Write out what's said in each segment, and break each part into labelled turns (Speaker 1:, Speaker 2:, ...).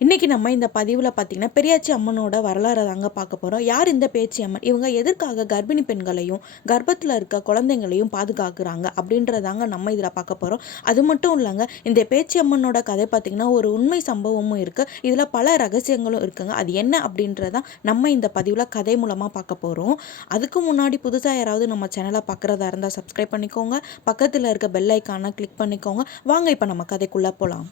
Speaker 1: இன்றைக்கி நம்ம இந்த பதிவில் பார்த்திங்கன்னா பெரியாச்சி அம்மனோட வரலாறை தாங்க பார்க்க போகிறோம் யார் இந்த பேச்சி அம்மன்? இவங்க எதற்காக கர்ப்பிணி பெண்களையும் கர்ப்பத்தில் இருக்க குழந்தைங்களையும் பாதுகாக்கிறாங்க அப்படின்றதாங்க நம்ம இதில் பார்க்க போகிறோம் அது மட்டும் இல்லைங்க இந்த பேச்சி அம்மனோட கதை பார்த்திங்கன்னா ஒரு உண்மை சம்பவமும் இருக்குது இதில் பல ரகசியங்களும் இருக்குங்க. அது என்ன அப்படின்றதான் நம்ம இந்த பதிவில் கதை மூலமாக பார்க்க போகிறோம் அதுக்கு முன்னாடி புதுசாக யாராவது நம்ம சேனலை பார்க்குறதா இருந்தால் சப்ஸ்கிரைப் பண்ணிக்கோங்க. பக்கத்தில் இருக்க பெல் ஐக்கானை கிளிக் பண்ணிக்கோங்க. வாங்க இப்போ நம்ம கதைக்குள்ளே போகலாம்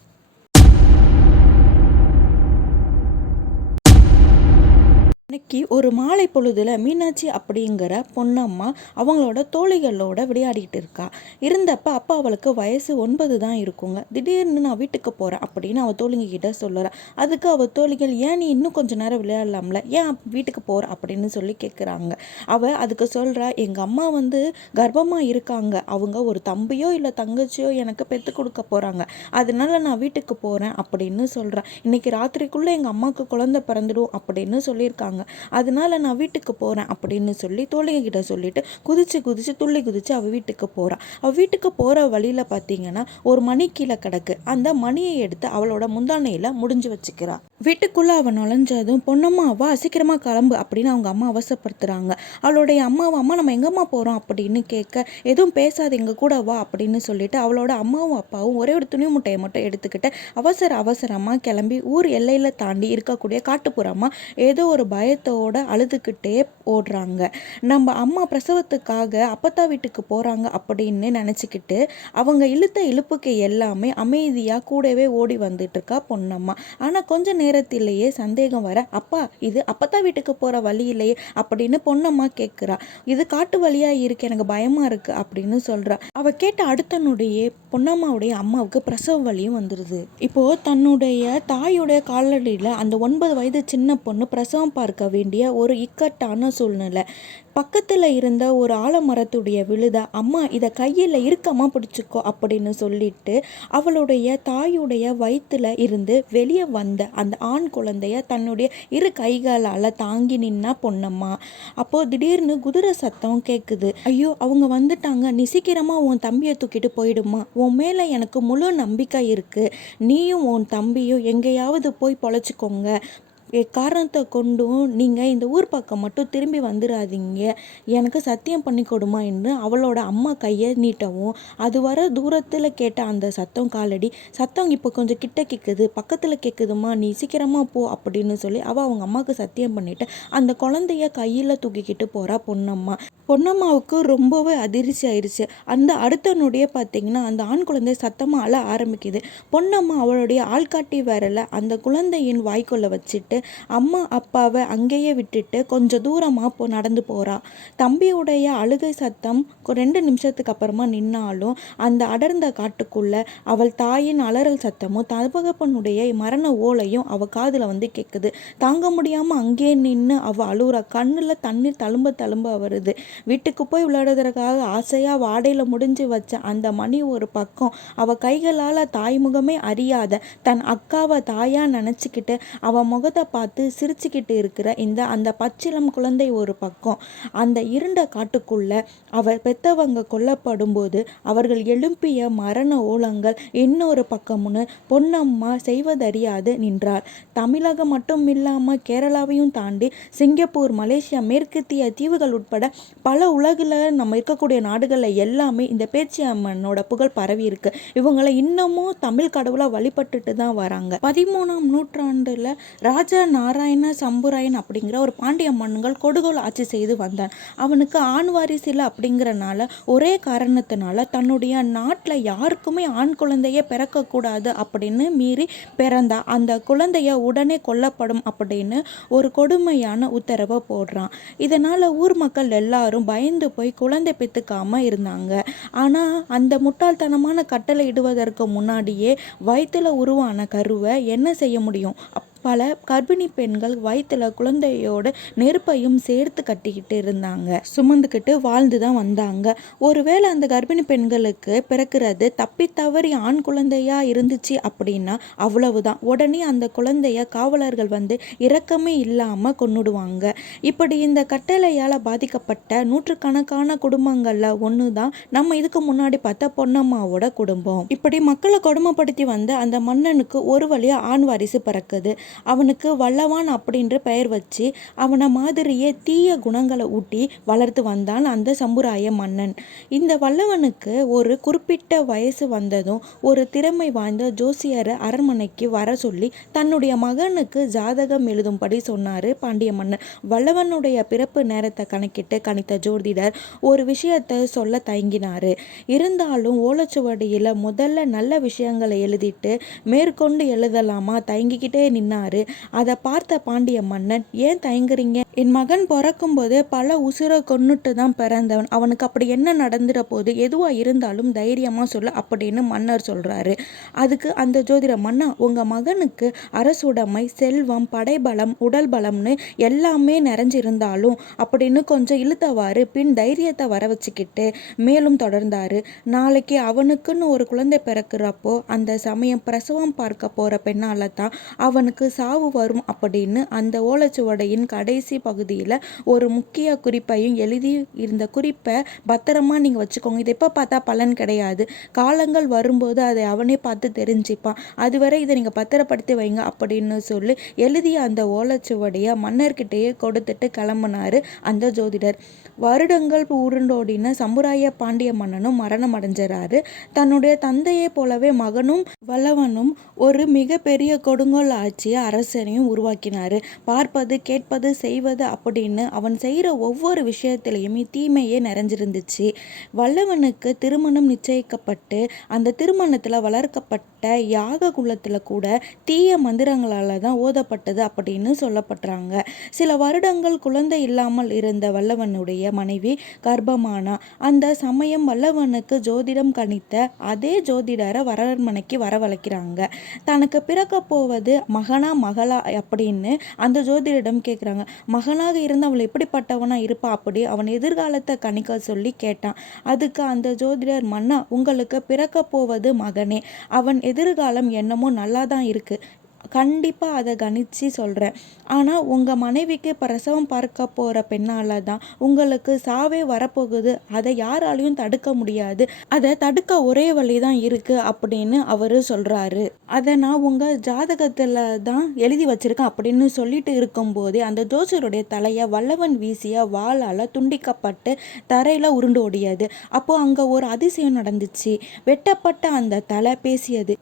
Speaker 1: அன்னைக்கு ஒரு மாலை பொழுதில் மீனாட்சி அப்படிங்கிற பொன்னம்மா அவங்களோட தோழிகளோட விளையாடிட்டு இருக்கா. இருந்தப்ப அப்பா அவளுக்கு வயசு ஒன்பது தான் இருக்குங்க. திடீர்னு நான் வீட்டுக்கு போகிறேன் அப்படின்னு அவள் தோழிங்க கிட்ட சொல்லுறா. அதுக்கு அவள் தோழிகள் ஏன் நீ இன்னும் கொஞ்ச நேரம் விளையாடலாம்ல? ஏன் வீட்டுக்கு போகிற அப்படின்னு சொல்லி கேட்குறாங்க அவள் அதுக்கு சொல்கிறா எங்கள் அம்மா வந்து கர்ப்பமாக இருக்காங்க. அவங்க ஒரு தம்பியோ இல்லை தங்கச்சியோ எனக்கு பெற்று கொடுக்க போகிறாங்க அதனால நான் வீட்டுக்கு போகிறேன் அப்படின்னு சொல்கிறேன் இன்னைக்கு ராத்திரிக்குள்ளே எங்கள் அம்மாவுக்கு குழந்தை பிறந்துடும் அப்படின்னு சொல்லியிருக்காங்க. அதனால நான் வீட்டுக்கு போகிறேன் அப்படின்னு சொல்லி தோழிங்க சொல்லிட்டு குதிச்சு குதிச்சு துள்ளி குதிச்சு அவள் வீட்டுக்கு போகிறான் அவள் வீட்டுக்கு போகிற வழியில் பார்த்தீங்கன்னா ஒரு மணி கீழே கிடக்கு. அந்த மணியை எடுத்து அவளோட முந்தானையில் முடிஞ்சு வச்சுக்கிறான் வீட்டுக்குள்ளே அவன் நுழைஞ்சதும் பொண்ணம்மாவா சீக்கிரமாக கிளம்பு அப்படின்னு அவங்க அம்மா அவசரப்படுத்துகிறாங்க அவளுடைய அம்மாவை அம்மா நம்ம எங்கம்மா போகிறோம் அப்படின்னு கேட்க எதுவும் பேசாது எங்கள் கூட வா அப்படின்னு சொல்லிட்டு அவளோட அம்மாவும் அப்பாவும் ஒரே ஒரு துணி முட்டையை மட்டும் எடுத்துக்கிட்டு அவசர அவசரமாக கிளம்பி ஊர் எல்லையில் தாண்டி இருக்கக்கூடிய காட்டுப்புறமாக ஏதோ ஒரு பயத்தோட அழுதுகிட்டே ஓடுறாங்க. நம்ம அம்மா பிரசவத்துக்காக அப்பத்தா வீட்டுக்கு போகிறாங்க அப்படின்னு நினச்சிக்கிட்டு அவங்க இழுத்த இழுப்புக்கு எல்லாமே அமைதியாக கூடவே ஓடி வந்துட்டு இருக்கா பொன்னம்மா. ஆனால் கொஞ்ச நேரத்திலேயே சந்தேகம் வர அப்பா இது அப்பத்தா வீட்டுக்கு போகிற வழி இல்லையே? அப்படின்னு பொன்னம்மா கேட்குறா இது காட்டு வழியாக இருக்கு எனக்கு பயமாக இருக்குது அப்படின்னு சொல்கிறா அவள் கேட்ட அடுத்த நொடியே பொன்னம்மாவுடைய அம்மாவுக்கு பிரசவ வழியும் வந்துடுது இப்போது தன்னுடைய தாயுடைய காலடியில் அந்த ஒன்பது வயது சின்ன பொண்ணு பிரசவம் பார்க்க வேண்டிய ஒரு இக்கட்டான சூழ்நிலை. பக்கத்தில் இருந்த ஒரு ஆலமரத்துடைய விழுத அம்மா இதை கையில் இருக்கமாக பிடிச்சிக்கோ அப்படின்னு சொல்லிட்டு அவளுடைய தாயுடைய வயிற்றில் இருந்து வெளியே வந்த அந்த ஆண் குழந்தைய தன்னுடைய இரு கைகளால் தாங்கி நின்னா பொண்ணம்மா. அப்போது திடீர்னு குதிரை சத்தம் கேட்குது ஐயோ அவங்க வந்துட்டாங்க. நீ சீக்கிரமாக உன் தம்பியை தூக்கிட்டு போயிடுமா உன் மேலே எனக்கு முழு நம்பிக்கை இருக்குது நீயும் உன் தம்பியும் எங்கேயாவது போய் பொழைச்சிக்கோங்க. காரணத்தை கொண்டும் நீங்கள் இந்த ஊர் பக்கம் மட்டும் திரும்பி வந்துடாதீங்க எனக்கு சத்தியம் பண்ணி கொடுமா என்று அவளோட அம்மா கையை நீட்டவும் அது வர தூரத்தில் கேட்ட அந்த சத்தம் காலடி சத்தம் இப்போ கொஞ்சம் கிட்ட கேட்குது பக்கத்தில் கேட்குதுமா நீ சீக்கிரமாக போ அப்படின்னு சொல்லி அவள் அவங்க அம்மாவுக்கு சத்தியம் பண்ணிவிட்டு அந்த குழந்தைய கையில் தூக்கிக்கிட்டு போகிறா பொன்னம்மா. பொன்னம்மாவுக்கு ரொம்பவே அதிர்ச்சி ஆயிடுச்சு அந்த அடுத்த நொடியே பார்த்தீங்கன்னா அந்த ஆண் குழந்தை சத்தமாக அழ ஆரம்பிக்குது. பொன்னம்மா அவளுடைய ஆள்காட்டி வரல அந்த குழந்தையின் வாய்க்குள்ளே வச்சுட்டு அம்மா அப்பாவை அங்கேயே விட்டுட்டு கொஞ்சம் தூரமாக போ நடந்து போகிறா தம்பியுடைய அழுகை சத்தம் ரெண்டு நிமிஷத்துக்கு அப்புறமா நின்னாலும் அந்த அடர்ந்த காட்டுக்குள்ளே அவள் தாயின் அலறல் சத்தமும் தபகப்பனுடைய மரண ஓலையும் அவள் காதில் வந்து கேட்குது தாங்க முடியாமல் அங்கேயே நின்று அவள் அழுகுறா. கண்ணில் தண்ணீர் தழும்ப தழும்ப வருது. வீட்டுக்கு போய் விளையாடுறதுக்காக ஆசையாக வாடையில் முடிஞ்சு வச்ச அந்த மணி ஒரு பக்கம் அவள் கைகளால் தாய்முகமே அறியாத தன் அக்காவை தாயாக நினச்சிக்கிட்டு அவள் முகத்தை பார்த்து சிரிச்சுக்கிட்டு இருக்கிற இந்த அந்த பச்சிளம் குழந்தை ஒரு பக்கம். அந்த இருண்ட காட்டுக்குள்ள அவர் பெத்தவங்க கொல்லப்படும்போது அவர்கள் எழும்பிய மரண ஓலங்கள் இன்னொரு பக்கம்னு பொன்னம்மா செய்வதறியாது நின்றார். தமிழகம் மட்டும் இல்லாமல் கேரளாவையும் தாண்டி சிங்கப்பூர் மலேசியா மேற்கத்திய தீவுகள் உட்பட பல உலகில் நம்ம இருக்கக்கூடிய நாடுகளில் எல்லாமே இந்த பேச்சி அம்மனோட புகழ் பரவி இருக்கு. இவங்களை இன்னமும் தமிழ் கடவுளாக வழிபட்டுட்டு தான் வராங்க. பதிமூணாம் நூற்றாண்டில் ராஜா நாராயண சம்புராயன் அப்படிங்கிற ஒரு பாண்டிய மன்னங்கள் கொடுகோல் ஆட்சி செய்து வந்தான். அவனுக்கு ஆண் வாரிசு இல்லை அப்படிங்கிறனால ஒரே காரணத்தினால தன்னுடைய நாட்டில் யாருக்குமே ஆண் குழந்தைய பிறக்கக்கூடாது அப்படின்னு மீறி பிறந்தா. அந்த குழந்தைய உடனே கொல்லப்படும் அப்படின்னு ஒரு கொடுமையான உத்தரவை போடுறான். இதனால் ஊர் மக்கள் எல்லாரும் பயந்து போய் குழந்தை பெற்றுக்காமல் இருந்தாங்க. ஆனால் அந்த முட்டாள்தனமான கட்டளை இடுவதற்கு முன்னாடியே வயிற்றுல உருவான கருவை என்ன செய்ய முடியும்? பல கர்ப்பிணி பெண்கள் வயிற்றுல குழந்தையோட நெருப்பையும் சேர்த்து கட்டிக்கிட்டு இருந்தாங்க. சுமந்துக்கிட்டு வாழ்ந்து தான் வந்தாங்க. ஒருவேளை அந்த கர்ப்பிணி பெண்களுக்கு பிறக்கிறது தப்பி தவறி ஆண் குழந்தையா இருந்துச்சு அப்படின்னா அவ்வளவுதான். உடனே அந்த குழந்தைய காவலர்கள் வந்து இரக்கமே இல்லாமல் கொன்னுடுவாங்க. இப்படி இந்த கட்டளையால் பாதிக்கப்பட்ட நூற்றுக்கணக்கான குடும்பங்களில் ஒன்று தான் நம்ம இதுக்கு முன்னாடி பார்த்த பொன்னம்மாவோட குடும்பம். இப்படி மக்களை கொடுமைப்படுத்தி வந்த அந்த மன்னனுக்கு ஒரு வழியாக ஆண் வாரிசு பிறக்குது. அவனுக்கு வல்லவான் அப்படின்ற பெயர் வச்சு அவனை மாதிரியே தீய குணங்களை ஊட்டி வளர்த்து வந்தான் அந்த சம்புராய மன்னன். இந்த வல்லவனுக்கு ஒரு குறிப்பிட்ட வயசு வந்ததும் ஒரு திறமை வாய்ந்த ஜோசியரை அரண்மனைக்கு வர சொல்லி தன்னுடைய மகனுக்கு ஜாதகம் எழுதும்படி சொன்னார் பாண்டிய மன்னன். வல்லவனுடைய பிறப்பு நேரத்தை கணக்கிட்டு கணித்த ஜோதிடர் ஒரு விஷயத்தை சொல்ல தயங்கினார். இருந்தாலும் ஓலச்சுவடியில் முதல்ல நல்ல விஷயங்களை எழுதிட்டு மேற்கொண்டு எழுதலாமா தயங்கிக்கிட்டே பண்ணினாரு அதை பார்த்த பாண்டிய மன்னன் ஏன் தயங்குறீங்க? என் மகன் பிறக்கும் போதே பல உசுரை கொன்னுட்டு தான் பிறந்தவன். அவனுக்கு அப்படி என்ன நடந்துட போது எதுவாக இருந்தாலும் தைரியமாக சொல்ல அப்படின்னு மன்னர் சொல்கிறாரு அதுக்கு அந்த ஜோதிட மன்னா உங்கள் மகனுக்கு அரசுடைமை செல்வம் படைபலம் உடல் பலம்னு எல்லாமே நிறைஞ்சிருந்தாலும் அப்படின்னு கொஞ்சம் இழுத்தவாறு பின் தைரியத்தை வர வச்சுக்கிட்டு மேலும் தொடர்ந்தாரு. நாளைக்கு அவனுக்குன்னு ஒரு குழந்தை பிறக்கிறப்போ அந்த சமயம் பிரசவம் பார்க்க போகிற பெண்ணால் தான் அவனுக்கு சாவு வரும் அப்படின்னு அந்த ஓலைச்சுவடையின் கடைசி பகுதியில் ஒரு முக்கிய குறிப்பையும் எழுதி இருந்த குறிப்பை பத்திரமா நீங்கள் வச்சுக்கோங்க. இதை எப்போ பார்த்தா பலன் கிடையாது. காலங்கள் வரும்போது அதை அவனே பார்த்து தெரிஞ்சுப்பான். அதுவரை இதை நீங்கள் பத்திரப்படுத்தி வைங்க அப்படின்னு சொல்லி எழுதிய அந்த ஓலைச்சுவடையை மன்னர்கிட்டயே கொடுத்துட்டு கிளம்புனாரு அந்த ஜோதிடர். வருடங்கள் உருண்டோடின சமுராய பாண்டிய மன்னனும் மரணம் அடைஞ்சிறாரு. தன்னுடைய தந்தையை போலவே மகனும் வல்லவனும் ஒரு மிகப்பெரிய கொடுங்கோல் ஆட்சிய அரசனையும் உருவாக்கினார். பார்ப்பது கேட்பது செய்வது அப்படின்னு அவன் செய்கிற ஒவ்வொரு விஷயத்திலையுமே தீமையே நிறைஞ்சிருந்துச்சு. வல்லவனுக்கு திருமணம் நிச்சயிக்கப்பட்டு அந்த திருமணத்தில் வளர்க்கப்பட்ட யாக குலத்தில் கூட தீய மந்திரங்களால் தான் ஓதப்பட்டது அப்படின்னு சொல்லப்படுறாங்க. சில வருடங்கள் குழந்தை இல்லாமல் இருந்த வல்லவனுடைய மனைவி கர்ப்பமானா. அந்த சமயம் வல்லவனுக்கு ஜோதிடம் கணித்த அதே ஜோதிடரை வரமனைக்கு வரவழைக்கிறாங்க. தனக்கு பிறக்க போவது மகனா மகளா அப்படின்னு அந்த ஜோதிடரிடம் கேட்குறாங்க மகனாக இருந்து அவள் எப்படிப்பட்டவனா இருப்பா அப்படி அவன் எதிர்காலத்தை கணிக்க சொல்லி கேட்டான். அதுக்கு அந்த ஜோதிடர் மன்னா உங்களுக்கு பிறக்க போவது மகனே. அவன் எதிர்காலம் என்னமோ நல்லா தான் இருக்குது கண்டிப்பாக அதை கணித்து சொல்கிறேன் ஆனால் உங்கள் மனைவிக்கு பிரசவம் பார்க்க போகிற பெண்ணால் தான் உங்களுக்கு சாவே வரப்போகுது. அதை யாராலையும் தடுக்க முடியாது. அதை தடுக்க ஒரே வழி தான் இருக்குது அப்படின்னு அவர் சொல்கிறாரு அதை நான் உங்கள் ஜாதகத்தில் தான் எழுதி வச்சுருக்கேன் அப்படின்னு சொல்லிட்டு இருக்கும்போதே அந்த ஜோசியருடைய தலையை வல்லவன் வீசிய வாளால் துண்டிக்கப்பட்டு தரையில் உருண்டு ஓடியது. அப்போது அங்கே ஒரு அதிசயம் நடந்துச்சு. வெட்டப்பட்ட அந்த தலை பேசியது.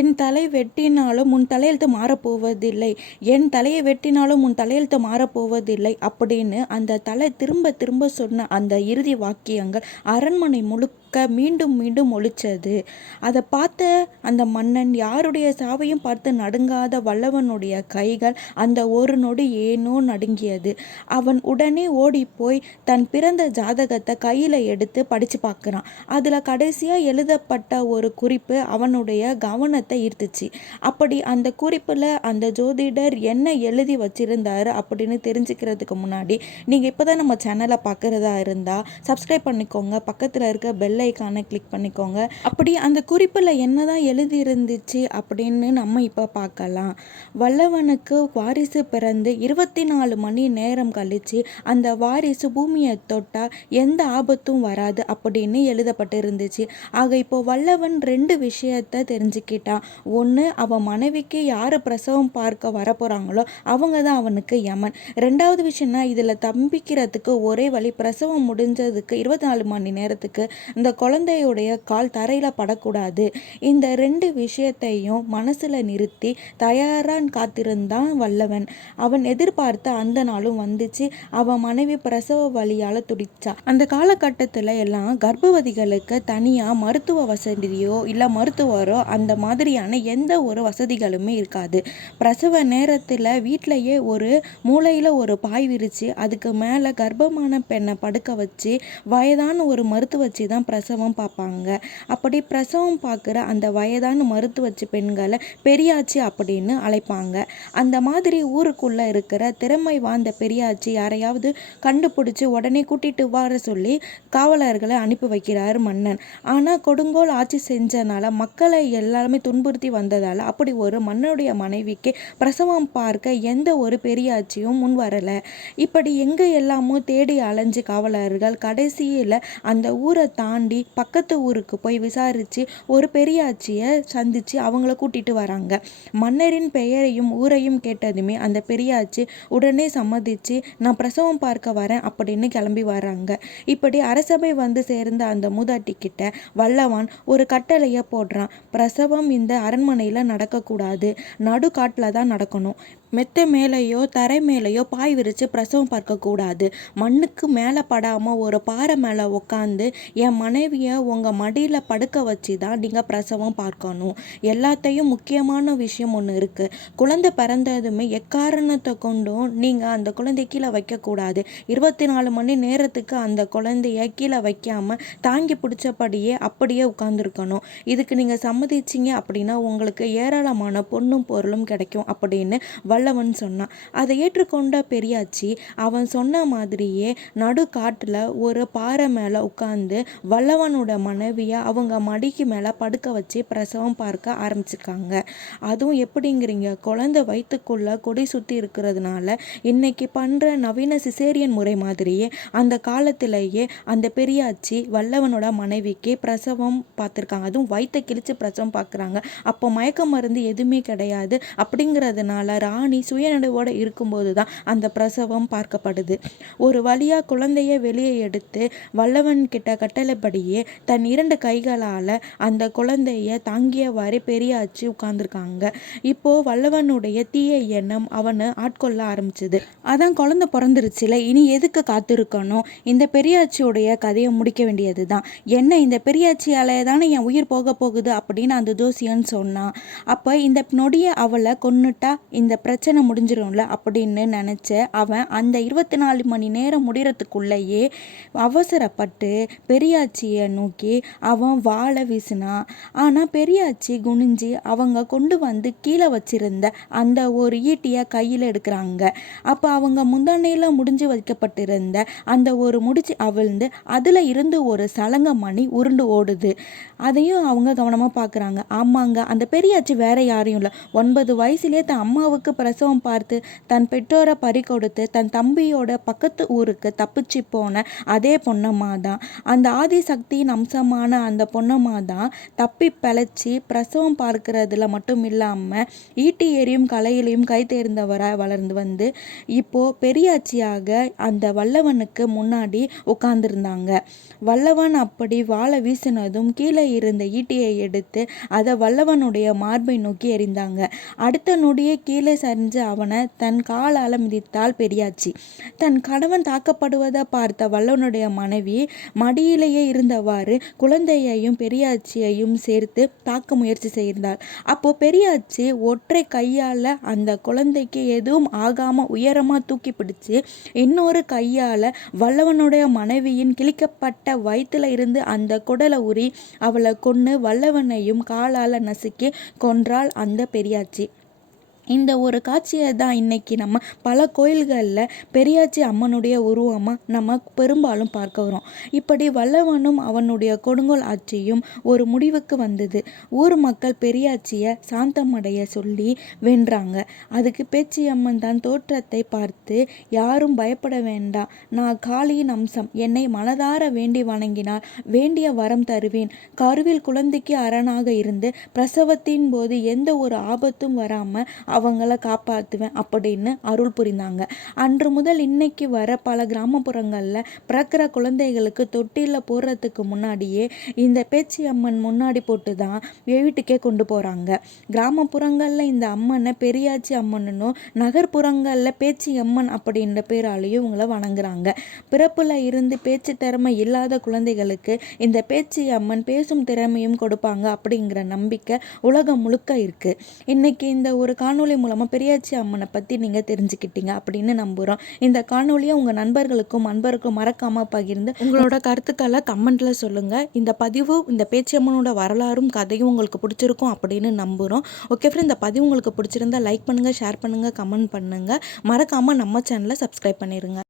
Speaker 1: என் தலை வெட்டினாலும் உன் தலையெழுத்து மாறப்போவதில்லை. என் தலையை வெட்டினாலும் உன் தலையெழுத்து மாறப்போவதில்லை. அப்படின்னு அந்த தலை திரும்ப திரும்ப சொன்ன அந்த இறுதி வாக்கியங்கள் அரண்மனை முழுக்க மீண்டும் மீண்டும் ஒழிச்சது அதை பார்த்த அந்த மன்னன் யாருடைய சாவையும் பார்த்து நடுங்காத வல்லவனுடைய கைகள் அந்த ஒரு நொடி ஏனோ நடுங்கியது. அவன் உடனே ஓடி போய் தன் பிறந்த ஜாதகத்தை கையில் எடுத்து படித்து பார்க்குறான். அதில் கடைசியாக எழுதப்பட்ட ஒரு குறிப்பு அவனுடைய கவனத்தை ஈர்த்துச்சு. அப்படி அந்த குறிப்பில் அந்த ஜோதிடர் என்ன எழுதி வச்சிருந்தாரு அப்படின்னு தெரிஞ்சுக்கிறதுக்கு முன்னாடி நீங்கள் இப்போ தான் நம்ம சேனலை பார்க்குறதா இருந்தால் சப்ஸ்கிரைப் பண்ணிக்கோங்க. பக்கத்தில் இருக்க பெல் ஐக்கானை கிளிக் பண்ணிக்கோங்க. அப்படி அந்த குறிப்பில் என்ன தான் எழுதி இருந்துச்சு அப்படின்னு நம்ம இப்போ பார்க்கலாம். வல்லவனுக்கு வாரிசு பிறந்து இருபத்தி நாலு மணி நேரம் கழித்து அந்த வாரிசு பூமியை தொட்டால் எந்த ஆபத்தும் வராது அப்படின்னு எழுதப்பட்டு இருந்துச்சு ஆக இப்போ வல்லவன் ரெண்டு விஷயத்த தெரிஞ்சுக்கிட்டான். ஒன்று அவன் மனைவிக்கு யார் பிரசவம் பார்க்க வரப்போகிறாங்களோ அவங்க தான் அவனுக்கு யமன். ரெண்டாவது விஷயம்னா இதில் தம்பிக்கிறதுக்கு ஒரே வழி பிரசவம் முடிஞ்சதுக்கு இருபத்தி நாலு மணி நேரத்துக்கு இந்த குழந்தையுடைய கால் தரையில் படக்கூடாது. இந்த ரெண்டு விஷயத்தையும் மனசில் நிறுத்தி தயாரான் காத்திருந்தான் வல்லவன். அவன் எதிர்பார்த்த அந்த நாளும் வந்துச்சு. அவன் மனைவி பிரசவ வழியால் துடிச்சா. அந்த காலகட்டத்தில் எல்லாம் கர்ப்பவதிகளுக்கு தனியாக மருத்துவ வசதியோ இல்லை மருத்துவரோ அந்த மாதிரி மாதிரியான எந்த ஒரு வசதிகளுமே இருக்காது. பிரசவ நேரத்தில் வீட்டிலையே ஒரு மூலையில் ஒரு பாய் விரித்து அதுக்கு மேலே கர்ப்பமான பெண்ணை படுக்க வச்சு வயதான ஒரு மருத்துவச்சி தான் பிரசவம் பார்ப்பாங்க அப்படி பிரசவம் பார்க்குற அந்த வயதான மருத்துவச்சி பெண்களை பெரியாச்சி அப்படின்னு அழைப்பாங்க. அந்த மாதிரி ஊருக்குள்ளே இருக்கிற திறமை வாய்ந்த பெரியாச்சி யாரையாவது கண்டுபிடிச்சி உடனே கூட்டிட்டு வர சொல்லி காவலர்களை அனுப்பி வைக்கிறார் மன்னன். ஆனால் கொடுங்கோல் ஆட்சி செஞ்சனால மக்களை எல்லாருமே துன்புறுத்தி வந்ததால் அப்படி ஒரு மன்னனுடைய மனைவிக்கு பிரசவம் பார்க்க எந்த ஒரு பெரியாச்சியும் முன் வரலை. இப்படி எங்கே எல்லாமோ தேடி அலைஞ்சு காவலர்கள் கடைசியில் அந்த ஊரை தாண்டி பக்கத்து ஊருக்கு போய் விசாரித்து ஒரு பெரியாச்சியை சந்தித்து அவங்கள கூட்டிட்டு வராங்க. மன்னரின் பெயரையும் ஊரையும் கேட்டதுமே அந்த பெரியாச்சி உடனே சம்மதிச்சு நான் பிரசவம் பார்க்க வரேன் அப்படின்னு கிளம்பி வராங்க. இப்படி அரசபை வந்து சேர்ந்த அந்த மூதாட்டி கிட்ட வல்லவான் ஒரு கட்டளையை போடுறான். பிரசவம் இந்த அரண்மனையில் நடக்கக்கூடாது. நடுக்காட்டில் தான் நடக்கணும். மெத்த மேலேயோ தரை மேலேயோ பாய் விரித்து பிரசவம் பார்க்கக்கூடாது. மண்ணுக்கு மேலே படாமல் ஒரு பாறை மேலே உட்காந்து என் மனைவியை உங்கள் மடியில் படுக்க வச்சு தான் நீங்கள் பிரசவம் பார்க்கணும். எல்லாத்தையும் முக்கியமான விஷயம் ஒன்று இருக்குது குழந்தை பிறந்ததுமே எக்காரணத்தை கொண்டும் நீங்கள் அந்த குழந்தை கீழே வைக்கக்கூடாது. இருபத்தி நாலு மணி நேரத்துக்கு அந்த குழந்தைய கீழே வைக்காமல் தாங்கி பிடிச்சபடியே அப்படியே உட்காந்துருக்கணும் இதுக்கு நீங்கள் சம்மதிச்சிங்க அப்படின்னா உங்களுக்கு ஏராளமான பொண்ணும் பொருளும் கிடைக்கும் அப்படின்னு வல்லவன் சொன்னான். அதை ஏற்றுக்கொண்ட பெரியாச்சி அவன் சொன்ன மாதிரியே நடு காட்டில் ஒரு பாறை மேலே உட்காந்து வல்லவனோட மனைவியை அவங்க மடிக்கு மேலே படுக்க வச்சு பிரசவம் பார்க்க ஆரம்பிச்சிருக்காங்க அதுவும் எப்படிங்கிறீங்க? குழந்தை வயிற்றுக்குள்ளே கொடி சுற்றி இருக்கிறதுனால இன்னைக்கு பண்ணுற நவீன சிசேரியன் முறை மாதிரியே அந்த காலத்திலேயே அந்த பெரியாச்சி வல்லவனோட மனைவிக்கு பிரசவம் பார்த்துருக்காங்க. அதுவும் வயிற்றை கிழிச்சு பிரசவம் பார்க்குறாங்க. அப்போ மயக்க மருந்து எதுவுமே கிடையாது. அப்படிங்கிறதுனால ராணி நீ சுயநினைவோடு இருக்கும்போது தான் அந்த பிரசவம் பார்க்கப்படுது. ஒரு வழியாக குழந்தைய வெளியே எடுத்து வல்லவன் கிட்ட கட்டளைப்படியே தன் இரண்டு கைகளால் அந்த குழந்தைய தாங்கியவாறே பெரியாச்சு உட்கார்ந்துருக்காங்க. இப்போ வல்லவனுடைய தீய எண்ணம் அவனை ஆட்கொள்ள ஆரம்பிச்சது. அதான் குழந்தை பிறந்துருச்சுல இனி எதுக்கு காத்திருக்கணும்? இந்த பெரியாச்சியுடைய கதையை முடிக்க வேண்டியது தான் என்ன இந்த பெரியாச்சியால தானே என் உயிர் போக போகுது அப்படின்னு அந்த ஜோசியன் சொன்னான். அப்போ இந்த நொடியை அவளை கொன்னுட்டா இந்த பிரச்சனை பிரச்சனை முடிஞ்சிடும்ல அப்படின்னு நினச்ச அவன் அந்த இருபத்தி நாலு மணி நேரம் முடிகிறதுக்குள்ளேயே அவசரப்பட்டு பெரியாச்சியை நோக்கி அவன் வாழை வீசினான் ஆனால் பெரியாச்சி குனிஞ்சு அவங்க கொண்டு வந்து கீழே வச்சிருந்த அந்த ஒரு ஈட்டியை கையில் எடுக்கிறாங்க. அப்போ அவங்க முந்தானையில் முடிஞ்சு வைக்கப்பட்டிருந்த அந்த ஒரு முடிச்சு அவிழ்ந்து அதில் இருந்து ஒரு சலங்க மணி உருண்டு ஓடுது. அதையும் அவங்க கவனமாக பார்க்குறாங்க ஆமாங்க அந்த பெரியாச்சி வேற யாரையும் இல்லை. ஒன்பது வயசுலேயே தன் அம்மாவுக்கு பிரசவம் பார்த்து தன் பெற்றோரை பறி கொடுத்து தன் தம்பியோட பக்கத்து ஊருக்கு தப்பிச்சு போன அதே பொண்ணம்மா தான் அந்த ஆதிசக்தியின் அம்சமான அந்த பொண்ணம்மா தான் தப்பி பிழைச்சி பிரசவம் பார்க்கறதுல மட்டும் இல்லாமல் ஈட்டி எறியும் கலையிலையும் கை தேர்ந்தவராக வளர்ந்து வந்து இப்போது பெரியாச்சியாக அந்த வல்லவனுக்கு முன்னாடி உட்கார்ந்துருந்தாங்க. வல்லவன் அப்படி வாழை வீசினதும் கீழே இருந்த ஈட்டியை எடுத்து அதை வல்லவனுடைய மார்பை நோக்கி எறிந்தாங்க. அடுத்த நொடியே கீழே அறிஞ்சு அவனை தன் காலால் மிதித்தாள் பெரியாச்சி. தன் கணவன் தாக்கப்படுவதை பார்த்த வல்லவனுடைய மனைவி மடியிலேயே இருந்தவாறு குழந்தையையும் பெரியாச்சியையும் சேர்த்து தாக்க முயற்சி செய்தாள். அப்போ பெரியாச்சி ஒற்றை கையால் அந்த குழந்தைக்கு எதுவும் ஆகாம உயரமா தூக்கி பிடிச்சு இன்னொரு கையால் வல்லவனுடைய மனைவியின் கிழிக்கப்பட்ட வயிற்றுல இருந்து அந்த குடலை உரி அவளை கொன்று வல்லவனையும் காலால் நசுக்கி கொன்றாள் அந்த பெரியாச்சி. இந்த ஒரு காட்சியை தான் இன்னைக்கு நம்ம பல கோயில்களில் பெரியாச்சி அம்மனுடைய உருவமாக நம்ம பெரும்பாலும் பார்க்க வரோம் இப்படி வல்லவனும் அவனுடைய கொடுங்கோல் ஆட்சியும் ஒரு முடிவுக்கு வந்தது. ஊர் மக்கள் பெரியாச்சியை சாந்தமடைய சொல்லி வென்றாங்க. அதுக்கு பேச்சி அம்மன் தான் தோற்றத்தை பார்த்து யாரும் பயப்பட வேண்டாம் நான் காளியின் அம்சம். என்னை மனதார வேண்டி வணங்கினால் வேண்டிய வரம் தருவேன். கருவில் குழந்தைக்கு அரணாக இருந்து பிரசவத்தின் போது எந்த ஒரு ஆபத்தும் வராமல் அவங்கள காப்பாற்றுவேன் அப்படின்னு அருள் புரிந்தாங்க. அன்று முதல் இன்னைக்கு வர பல கிராமப்புறங்களில் பிறக்கிற குழந்தைகளுக்கு தொட்டியில் போடுறதுக்கு முன்னாடியே இந்த பேச்சி அம்மன் முன்னாடி போட்டு தான் வீட்டுக்கே கொண்டு போகிறாங்க கிராமப்புறங்களில் இந்த அம்மனை பெரியாச்சி அம்மனுன்னும் நகர்ப்புறங்களில் பேச்சி அம்மன் அப்படின்ற பேராலையும் இவங்களை வணங்குறாங்க. பிறப்பில் இருந்து பேச்சு திறமை இல்லாத குழந்தைகளுக்கு இந்த பேச்சி அம்மன் பேசும் திறமையும் கொடுப்பாங்க அப்படிங்கிற நம்பிக்கை உலகம் முழுக்க இருக்குது இன்னைக்கு இந்த ஒரு காணொளி மூலமாக பெரியாச்சி அம்மனை பற்றி நீங்கள் தெரிஞ்சுக்கிட்டீங்க அப்படின்னு நம்புகிறோம் இந்த காணொலியை உங்கள் நண்பர்களுக்கும் அன்பருக்கும் மறக்காமல் பகிர்ந்து உங்களோட கருத்துக்களை கமெண்ட்டில் சொல்லுங்கள் இந்த பதிவு இந்த பேச்சியம்மனோட வரலாறும் கதையும் உங்களுக்கு பிடிச்சிருக்கும் அப்படின்னு நம்புகிறோம் ஓகே ஃப்ரெண்ட் இந்த பதிவு உங்களுக்கு பிடிச்சிருந்தா லைக் பண்ணுங்கள் ஷேர் பண்ணுங்கள் கமெண்ட் பண்ணுங்கள் மறக்காமல் நம்ம சேனலை சப்ஸ்கிரைப் பண்ணிடுங்க